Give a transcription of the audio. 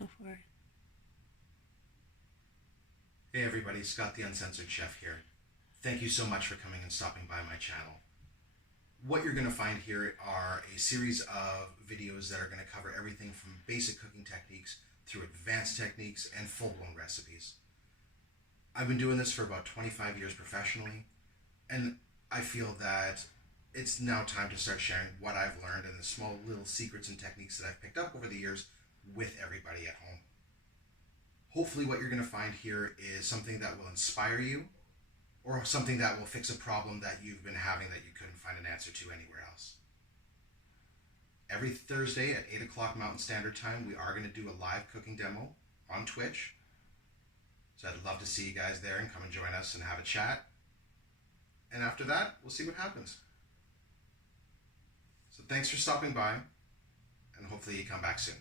Go for it. Hey everybody, Scott the Uncensored Chef here. Thank you so much for coming and stopping by my channel. What you're going to find here are a series of videos that are going to cover everything from basic cooking techniques through advanced techniques and full-blown recipes. I've been doing this for about 25 years professionally, and I feel that it's now time to start sharing what I've learned and the small little secrets and techniques that I've picked up over the years with everybody at home. Hopefully what you're going to find here is something that will inspire you, or something that will fix a problem that you've been having that you couldn't find an answer to anywhere else. Every Thursday at 8 o'clock Mountain Standard Time, we are going to do a live cooking demo on Twitch. So I'd love to see you guys there and come and join us and have a chat. And after that, we'll see what happens. So thanks for stopping by, and hopefully you come back soon.